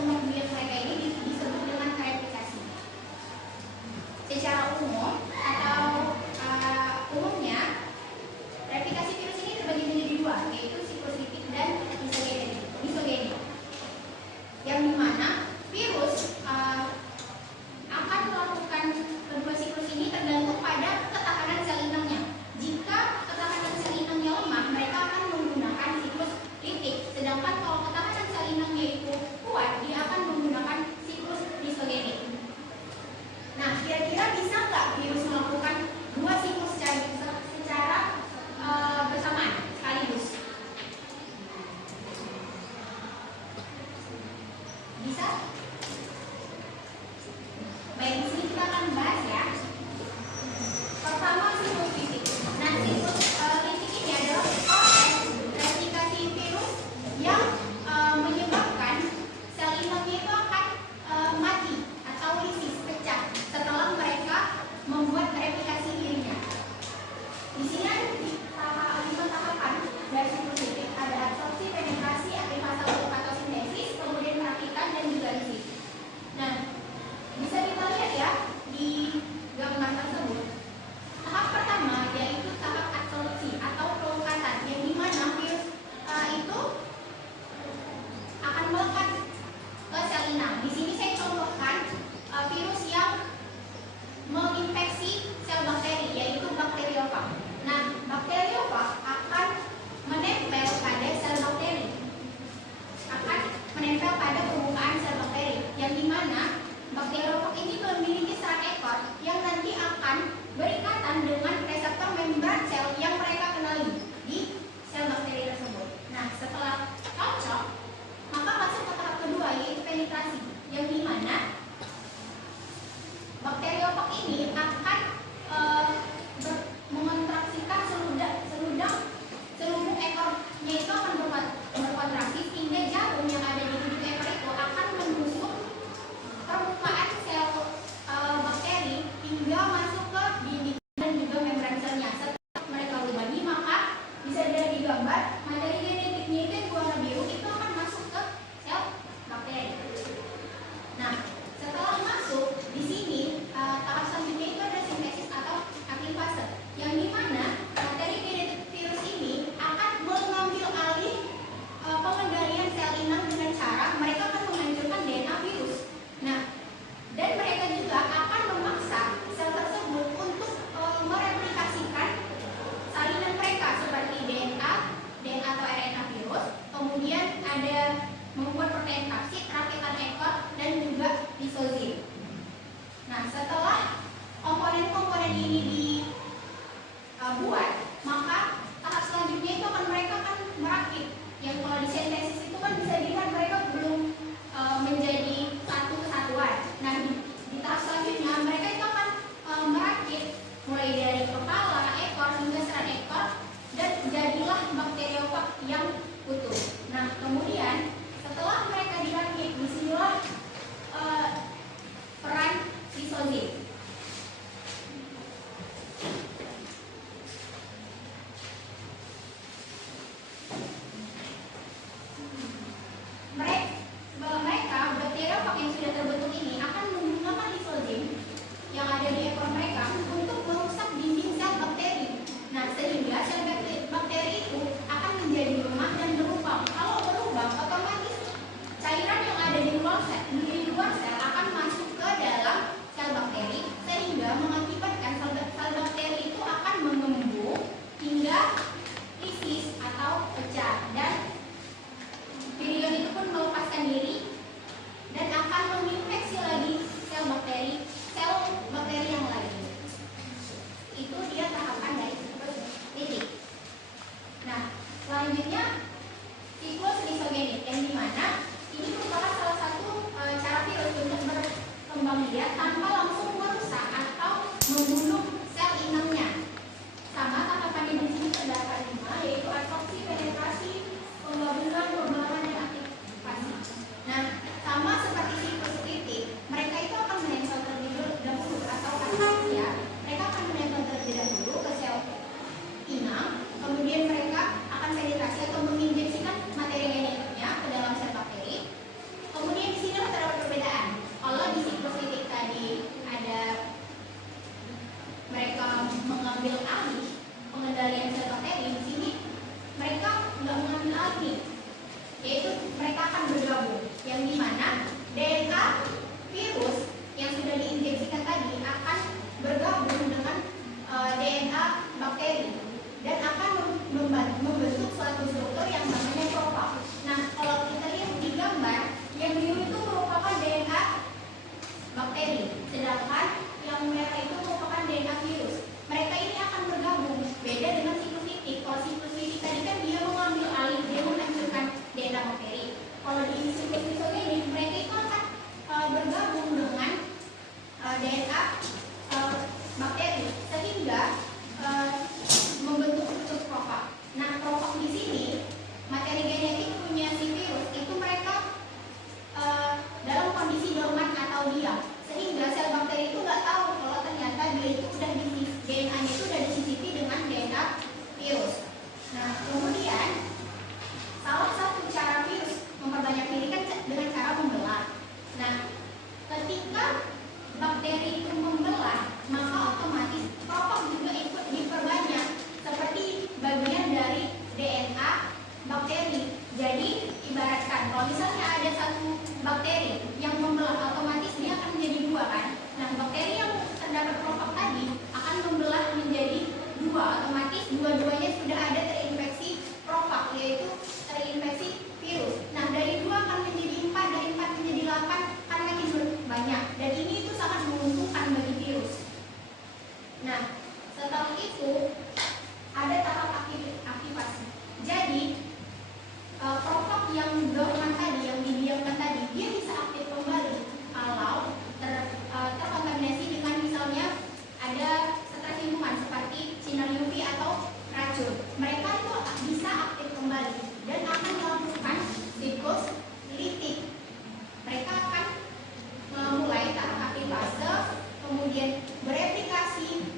nomor build mereka ini disebut dengan replikasi. Secara umum atau umumnya replikasi virus ini terbagi menjadi dua, yaitu siklus lipid dan isogenik. Yang dimana virus akan melakukan kedua siklus ini tergantung pada ketahanan sel inangnya. Jika ketahanan sel inangnya lemah, mereka akan menggunakan siklus lipid. Sedangkan kalau ketahanan sel inangnya itu kuat, dia akan menggunakan siklus isogenik. Nah, kira-kira bisa nggak virus melakukan dua siklus secara bersamaan sekaligus? Bisa? Baik, di sini kita akan bahas ya. Pertama, siklus lipid. Nah, siklus lipid ini adalah proses replikasi virus yang menyebabkan sel inangnya itu akan mati atau lisis, pecah setelah mereka membuat replikasi dirinya. Di sini ada 5 tahapan dari siklus lipid. Ada absorpsi, penetrasi, aktivasi atau sintesis, kemudian perakitan dan juga lisis. Nah, bisa kita lihat ya di gambar tersebut. Tahap pertama yaitu tahap absorpsi atau pelekatan, yang dimana virus itu akan melekat ke sel inang. Di sini saya contohkan virus yang menginfeksi sel bakteri, yaitu bakteriofag. Nah, bakteriofag akan menempel pada sel bakteri, akan menempel pada permukaan sel bakteri, yang dimana bakteriofag ini memiliki serat ekor yang nanti akan berikatan dengan reseptor membran sel yang mereka kenali di sel bakteri tersebut. Nah, setelah cocok, maka masuk ke tahap kedua yaitu penetrasi, yang dimana bakteriofag ini akan mengontraksikan seluruh ekornya itu akan berkontraksi sehingga jarum yang ada di ujung ekor itu akan menusuk permukaan sel bakteri hingga masuk ke dinding dan juga membran selnya. Setelah mereka lubangi, maka bisa dilihat di gambar materi genetiknya itu yang warna biru itu akan masuk ke sel bakteri. Nah, setelah masuk di sini tahap selanjutnya itu ada sintesis atau aktivase, yang dimana materi genetik virus ini akan mengambil alih pengendalian sel inang dengan cara mereka akan menghancurkan DNA virus. Nah, dan mereka juga akan memaksa sel tersebut untuk mereplikasikan salinan mereka seperti DNA atau RNA virus, kemudian ada membuat protein kapsid, rakitan ekor, dan juga lisozim. Nah, setelah komponen-komponen ini dibuat, maka tahap selanjutnya itu mereka akan merakit. Yang kalau di sintesis itu kan bisa dilihat mereka belum menjadi satu kesatuan. Nah, di tahap selanjutnya mereka itu akan merakit mulai dari kepala, ekor hingga serat ekor, dan jadilah bakteriofag yang utuh. Nah, kemudian setelah mereka dirakit, disinilah peran lisozim. DNA virus yang sudah diinjeksikan tadi akan bergabung dengan DNA bakteri dan akan membentuk suatu struktur yang namanya profag. Nah, kalau kita lihat di gambar, yang biru itu merupakan DNA bakteri, sedangkan yang merah itu merupakan DNA virus. Mereka ini akan bergabung, beda dengan siklus litik. Kalau siklus litik tadi kan dia mengambil alih, dia menghancurkan DNA bakteri. Kalau di siklus ini, mereka itu akan bergabung dengan DNA bakteri sehingga membentuk struktur profag. Nah, profag di sini materi genetik punya si virus itu mereka dalam kondisi dorman atau diam, sehingga sel bakteri itu nggak tahu kalau ternyata dia itu udah DNA-nya itu udah disisipi dengan DNA virus. Nah, kemudian salah satu cara virus memperbanyak diri kan dengan cara membelah. Nah, ketika bakteri itu membelah, maka otomatis profag juga ikut diperbanyak seperti bagian dari DNA bakteri. Jadi ibaratkan kalau misalnya ada satu bakteri yang membelah, otomatis dia akan menjadi dua kan. Nah, bakteri yang terdapat profag tadi akan membelah menjadi dua, otomatis dua-duanya sudah ada terinfeksi profag, yaitu terinfeksi virus. Nah, dari dua akan menjadi empat, dari empat menjadi 8, kan makin banyak, dan ini itu sangat menguntungkan bagi virus. Nah, setelah itu ada tahap aktivasi. Jadi profag yang dorman tadi, yang didiamkan tadi, dia bisa aktif kembali kalau terkontaminasi dengan misalnya ada stres lingkungan seperti sinar UV atau racun. Mereka itu bisa aktif kembali dan akan melakukan siklus litik. Mereka akan memulai tahap aktivase, kemudian bereplikasi,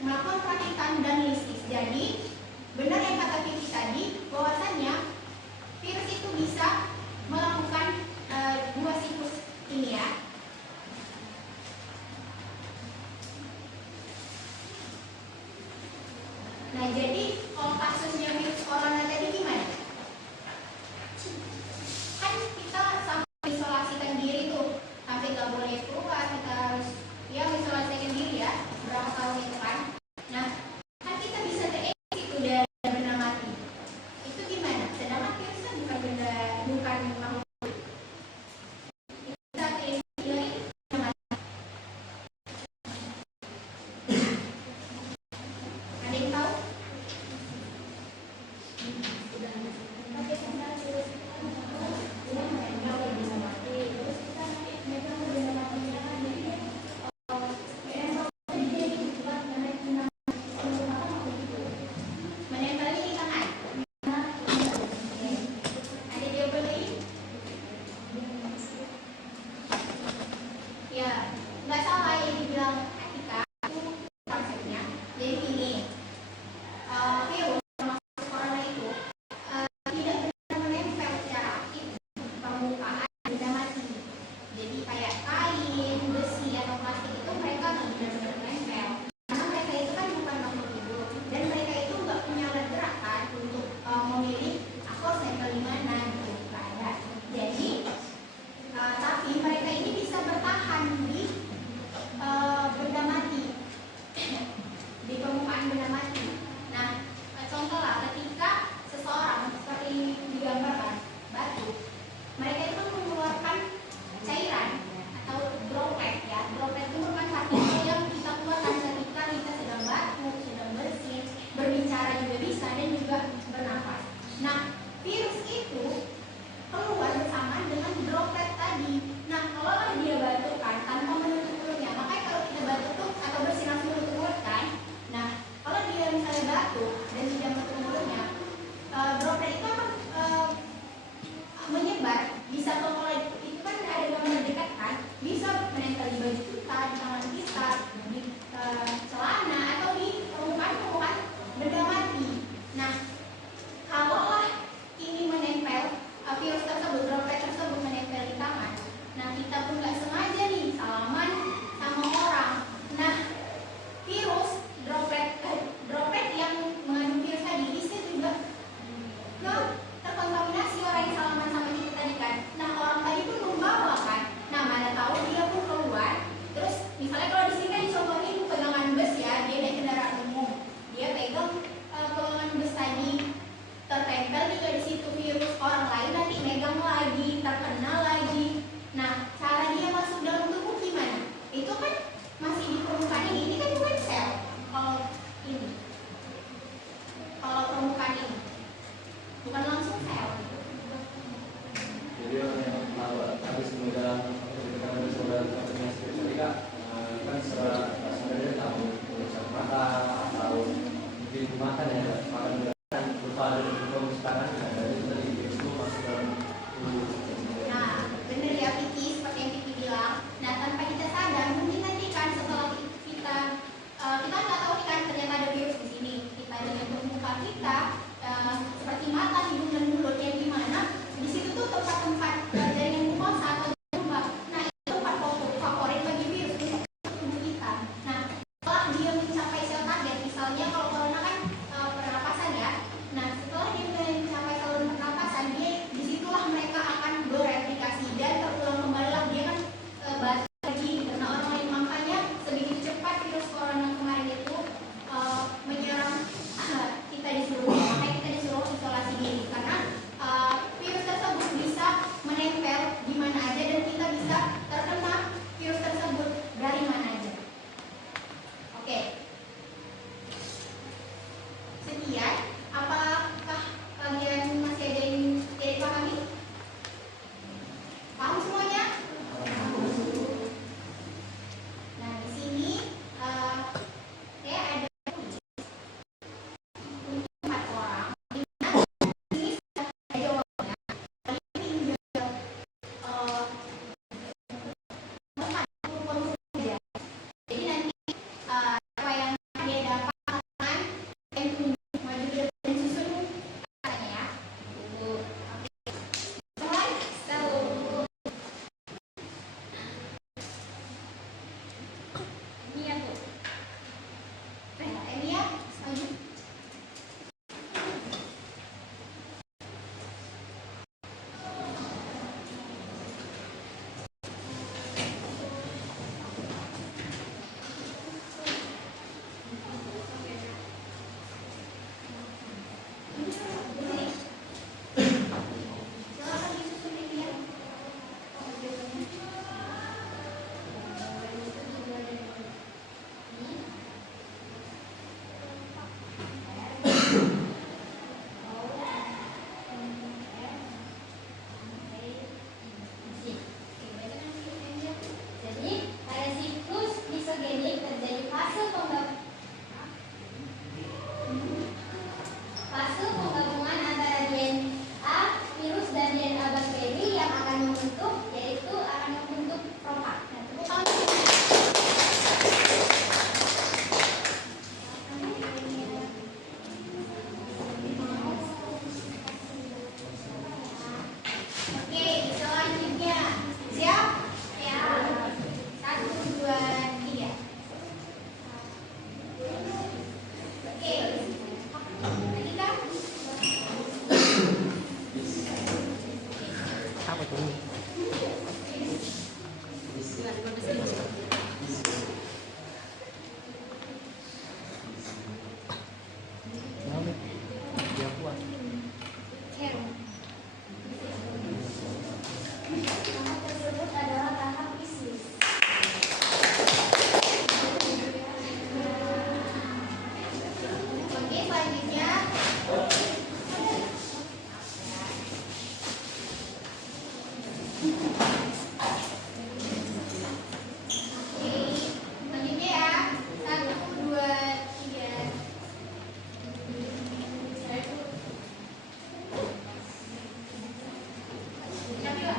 melakukan perakitan dan lisis. Jadi benar yang kata Vicky tadi, bahwasannya virus itu bisa melakukan dua siklus ini ya. Nah, jadi kalau kasusnya virus corona tadi gimana? Kan kita sampai isolasikan diri tuh, sampai nggak boleh keluar, kita harus ya isolasikan diri ya, berapa tahun itu kan. Nah, kan kita bisa terinfeksi itu dari benda mati. Itu gimana? Sedangkan virus kan bukan benda, bukan makhluk. Kita terinfeksi dari benda mati. Ada yang tahu? Menempel di tangan. Ada dia beli membentuk, yaitu akan membentuk rompak. Nah, tepuk tangan. Oke, selanjutnya siap? Ya. 1, 2, 3. Oke. Lagi kan? Apa tuh? Dia kuat. Hero. Tahap tersebut adalah tahap bisnis. Oke, selanjutnya selanjutnya ya. 1, 2, 3. Siap juga?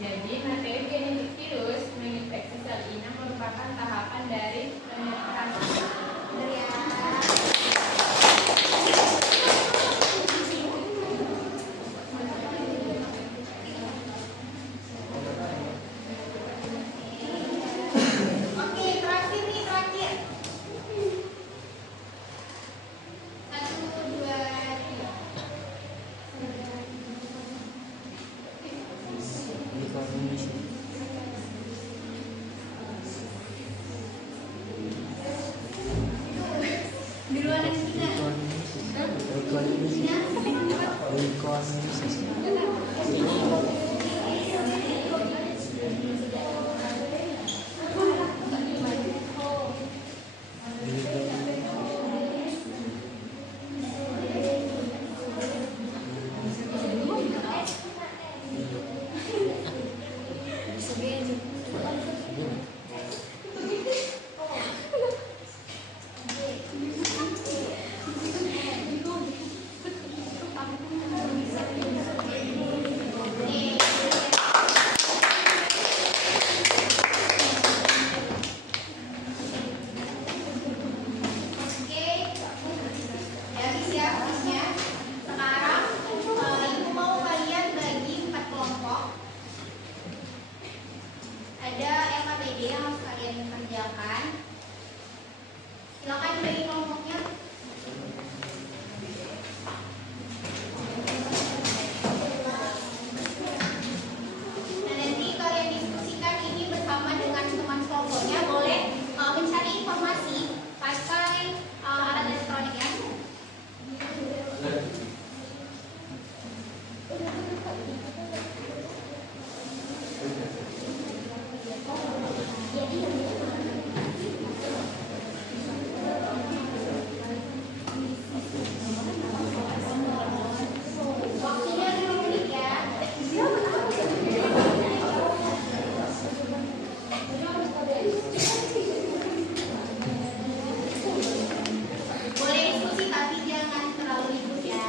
Jadi, materi genetik virus menginfeksi sel inang merupakan tahapan dari penetrasi. Bener ya. Oke, terakhir nih, terakhir. 1, 2, 3. Indonesia. Di luar Cina. Oke, habis ya kuisnya. Sekarang ibu mau kalian bagi 4 kelompok. Ada LKPD yang harus kalian kerjakan. Silakan bagi kelompoknya. Nah, nanti kalian diskusikan ini bersama dengan teman kelompoknya. Boleh mencari informasi pakai alat elektronik ya. Waktunya 5 menit ya. Boleh diskusi tapi jangan terlalu ribut ya.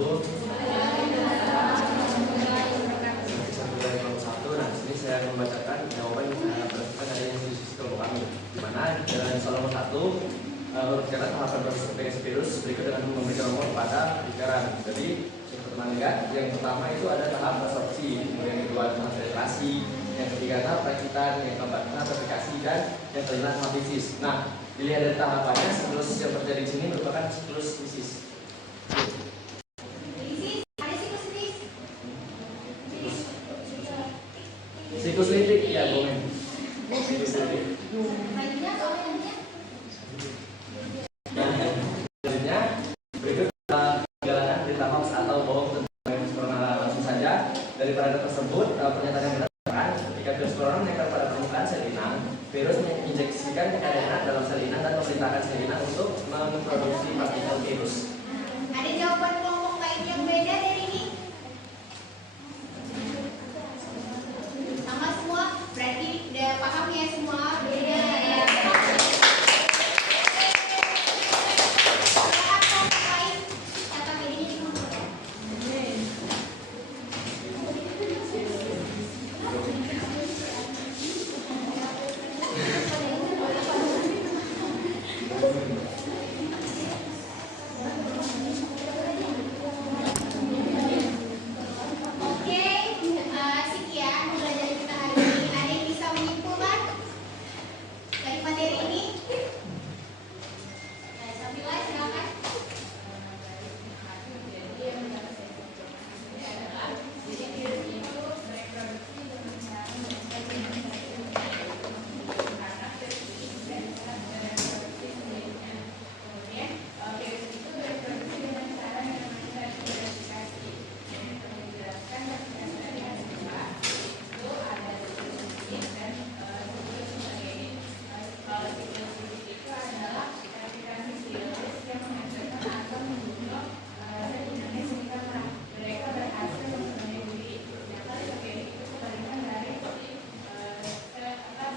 Nah, di sini saya membacakan jawaban yang saya berdasarkan dari institusi kelompok kami. Di mana dalam soal nomor 1 huruf kata tahapan proses virus berikut dengan memberikan nomor pada pikiran. Jadi yang pertama lihat, yang pertama itu ada tahap absorpsi, kemudian yang kedua tahap filtrasi, yang ketiga tahap perakitan, yang keempat tahap replikasi, dan yang kelima tahap lisis. Nah, dilihat dari tahapannya, siklus yang terjadi di sini merupakan siklus lisis. Siklus litik, ya Bomen. Siklus litik. Selanjutnya, berikut perjalanan berita hoax atau bohong tentang virus corona. Langsung saja dari paragraf tersebut, pernyataan yang berdasarkan ketika virus corona menyebar pada permukaan sel inang, virus menginjeksikan RNA dalam sel inang dan memerintahkan sel inang untuk memproduksi partikel virus. Ada jawaban kelompok lain yang beda dari ini? Sama semua? Berarti udah paham ya semua? Beda ya? Ada kelompok lain? Kata bedanya di mana? Oke, sekian belajar kita hari ini. Ada yang bisa menyimpulkan dari materi ini? Nah, Sabila, silakan. Jadi virus itu bereproduksi dengan cara karena virus itu bisa bereproduksi sendirinya. Kemudian virus itu bereproduksi dengan cara yang namanya replikasi. Yang perlu dijelaskan replikasi adalah itu ada siklus litik dan siklus mutagenik. Kalau siklus litik itu adalah replikasi virus yang menghasilkan atau membunuh sel inangnya sehingga mereka berhasil mempunyai diri. Sedangkan mutagenik itu kebalikan dari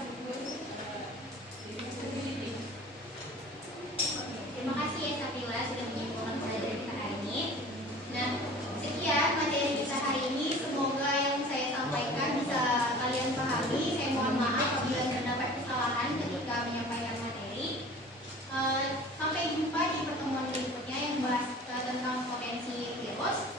siklus litik. Terima kasih ya Sabila sudah menyimpulkan pelajaran kita hari ini. Nah, sekian materi kita hari ini. Semoga yang saya sampaikan bisa kalian pahami. Saya mohon maaf apabila terdapat kesalahan ketika menyampaikan materi. Sampai jumpa di pertemuan berikutnya yang bahas tentang potensi virus.